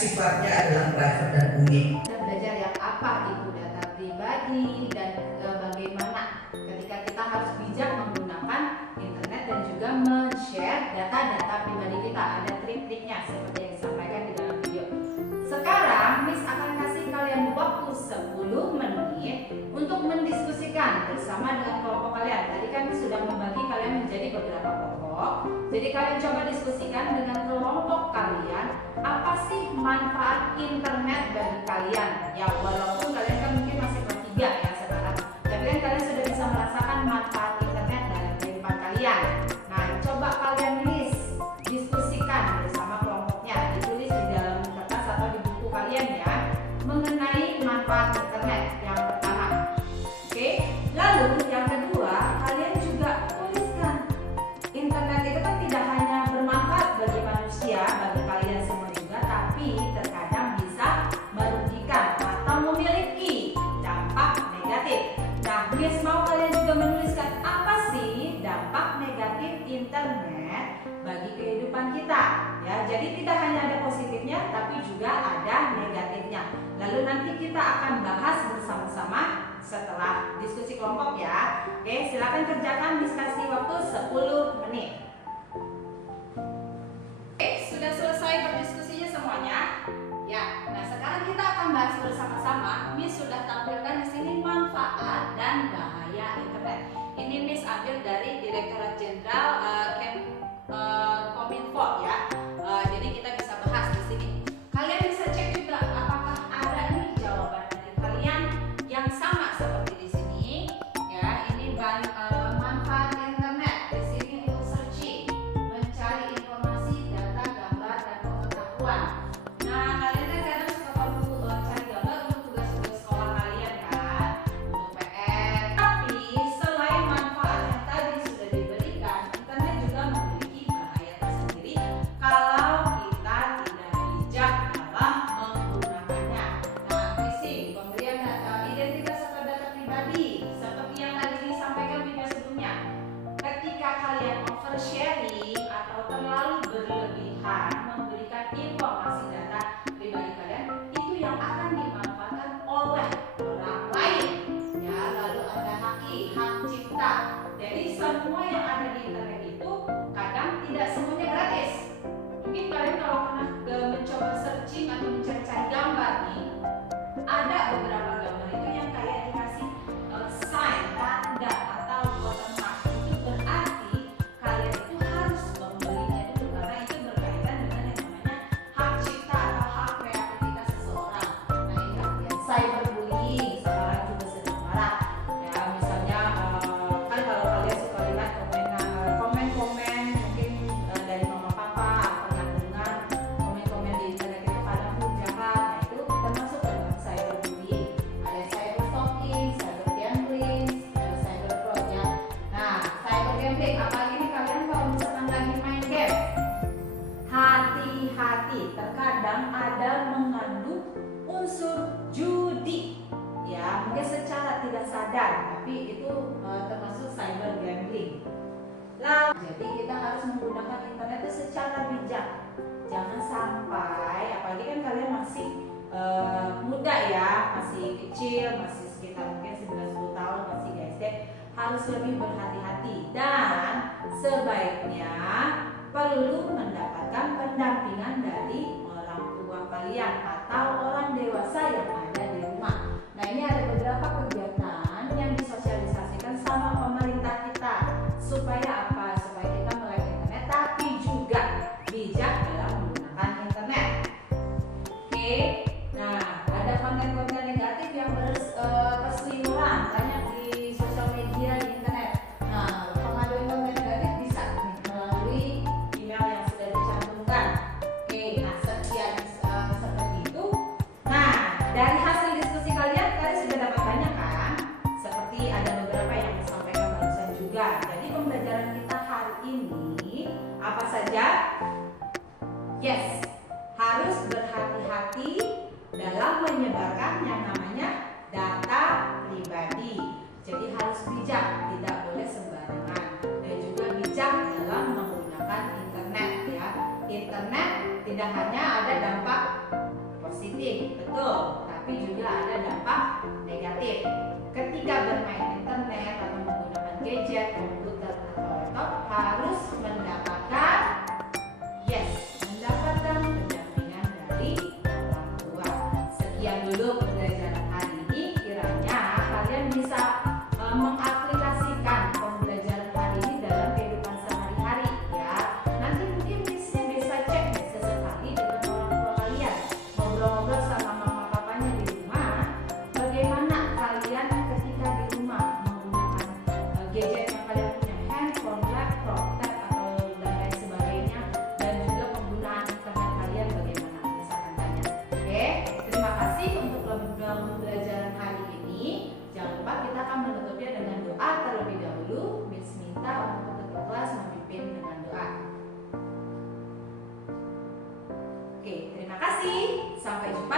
sifatnya adalah private dan unik. Kita belajar yang apa itu data pribadi dan bagaimana ketika kita harus bijak menggunakan internet dan juga men-share data-data pribadi kita. Ada trik-triknya seperti yang disampaikan di dalam video. Sekarang Miss akan kasih kalian waktu 10 menit untuk mendiskusikan bersama dengan kelompok kalian. Tadi kan Miss sudah membagi kalian menjadi beberapa kelompok. Jadi kalian coba diskusikan dengan kelompok kalian, apa sih manfaat internet bagi kalian? Ya walaupun kalian kan mungkin masih bertiga ya sekarang, tapi kan kalian sudah bisa merasakan manfaat internet dalam kehidupan kalian. Nah, coba kalian list, diskusikan bersama kelompoknya, ditulis di dalam kertas atau di buku kalian ya, mengenai manfaat internet yang pertama. Oke, lalu yang kedua, kalian juga tuliskan. Internet itu kan tidak hanya bermanfaat bagi manusia, bagi kalian semua juga, tapi terkadang bisa merugikan atau memiliki dampak negatif. Nah, Miss mau kalian juga menuliskan apa sih dampak negatif internet bagi kehidupan kita. Ya, jadi tidak hanya ada positifnya, tapi juga ada negatifnya. Lalu nanti kita akan bahas bersama-sama setelah diskusi kelompok ya. Oke, silakan kerjakan, diskusi waktu 10 menit. Oke, sudah selesai berdiskusinya semuanya? Ya. Nah, sekarang kita akan bahas bersama-sama. Miss sudah tampilkan di sini manfaat dan bahaya internet. Ini Miss ambil dari Direktorat Jenderal Kominfo ya. Jadi kita bisa bahas di sini. Kalian bisa cek juga apakah ada nih jawaban dari kalian yang sama seperti di sini ya. Ini manfaat internet di sini untuk searching, mencari informasi, data, gambar dan pengetahuan. Nah, kalian kan kadang suka perlu cari gambar untuk tugas-tugas sekolah kalian kan, untuk PR. Tapi selain manfaat yang tadi sudah diberikan, internet juga memiliki bahaya tersendiri kalau kita tidak bijak dalam menggunakannya. Nah, phishing, pemberian identitas atau data pribadi, seperti yang tadi disampaikan video sebelumnya. Ketika kalian oversharing atau terlalu berlebihan memberikan informasi data pribadi kalian, itu yang akan dimanfaatkan oleh orang lain. Ya, lalu ada hak cipta. Jadi semua yang ada di internet itu kadang tidak semuanya gratis. Mungkin kalian kalau pernah mencoba searching atau mencari gambar nih, ada beberapa gambar itu yang kayak dikasih sign, tanda atau watermark. Itu berarti kalian itu harus membelinya dulu karena itu berkaitan dengan yang namanya hak cipta atau hak kreativitas seseorang. Nah, ini yang cyberbullying sekarang juga sedang marak. Ya, misalnya kan kalau kalian suka lihat komen-komen mungkin dari mama papa atau pernah dengar komen-komen di internet itu kadang tuh jahat. Nah, itu termasuk dalam cyberbullying. Ada cyberstalking, cybergambling, cyberfraud ya. Nah, cybergambling apalagi nih kalian kalau misalkan lagi main game, hati-hati, terkadang ada mengandung unsur judi ya, mungkin secara tidak sadar, tapi itu termasuk cyber gambling. Lalu jadi kita harus menggunakan internet itu secara bijak. Jangan sampai, apalagi kan kalian masih muda ya, masih kecil, masih sekitar mungkin 9-10 tahun, masih di SD, harus lebih berhati-hati dan sebaiknya perlu mendapatkan pendampingan dari orang tua kalian atau orang dewasa yang ada di rumah. Nah, ini ada beberapa kegiatan yang disosialisasikan sama pemerintah kita supaya apa? Supaya kita melek internet tapi juga bijak dalam menggunakan internet. Oke. Nah, ada konten-konten negatif yang berseliweran banyak di sosial media, di internet. Nah, pengaduan konten negatif bisa melalui email yang sudah dicantumkan. Oke, nah seperti itu dulu pembelajaran hari ini. Kiranya kalian bisa mengaplikasikan pembelajaran hari ini dalam kehidupan sehari-hari ya. Nanti mungkin Missnya bisa cek sesekali dengan orang tua kalian, ngobrol-ngobrol sama mama papanya di rumah, bagaimana kalian ketika di rumah menggunakan gadget yang kalian punya, handphone, laptop, tab atau dan lain sebagainya, dan juga penggunaan internet kalian bagaimana, misalkan tanya. Oke, terima kasih untuk pembelajaran hari ini. Jangan lupa kita akan menutupnya dengan doa terlebih dahulu. Miss minta untuk ketua kelas memimpin dengan doa. Oke, terima kasih. Sampai jumpa.